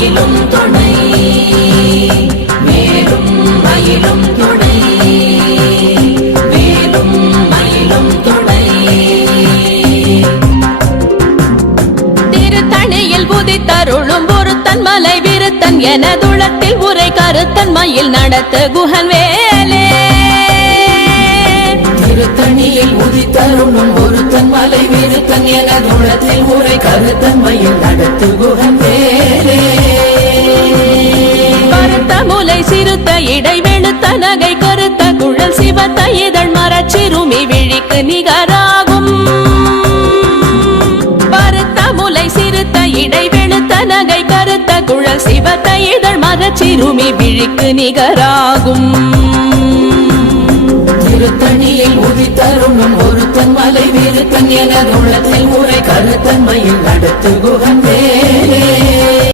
மயிலும் துணை மேலும் மயிலும் துணை மேலும் மயிலும் துணை திருத்தணியில் உதித்தருளும் ஒருத்தன் மலை விருத்தன் எனதுளத்தில் உரை கருத்தன் மயில் நடத்து குகன் வேலே திருத்தணியில் உதித்தருளும் ஒருத்தன் மலை விருத்தன் எனதுளத்தில் உரை கருத்தன் மயில் நடத்து குகன் வேலே கருத்த முலை சிறுத்த இடை வெளுத்த நகை கருத்த குழல் சிவத்த இதழ் மரச்சிறுமி விழிக்கு நிகராகும் பருத்த முலை சிறுத்த இடை வெளுத்த நகை கருத்த குழல் சிவத்த இதழ் மரச்சிறுமி விழிக்கு நிகராகும் திருத்தணியில் உதித்தருளும் ஒருத்தன் மலை விருத்தன் எனதுளத்தில் உரை கருத்தன் மயில் நடத்து குகன்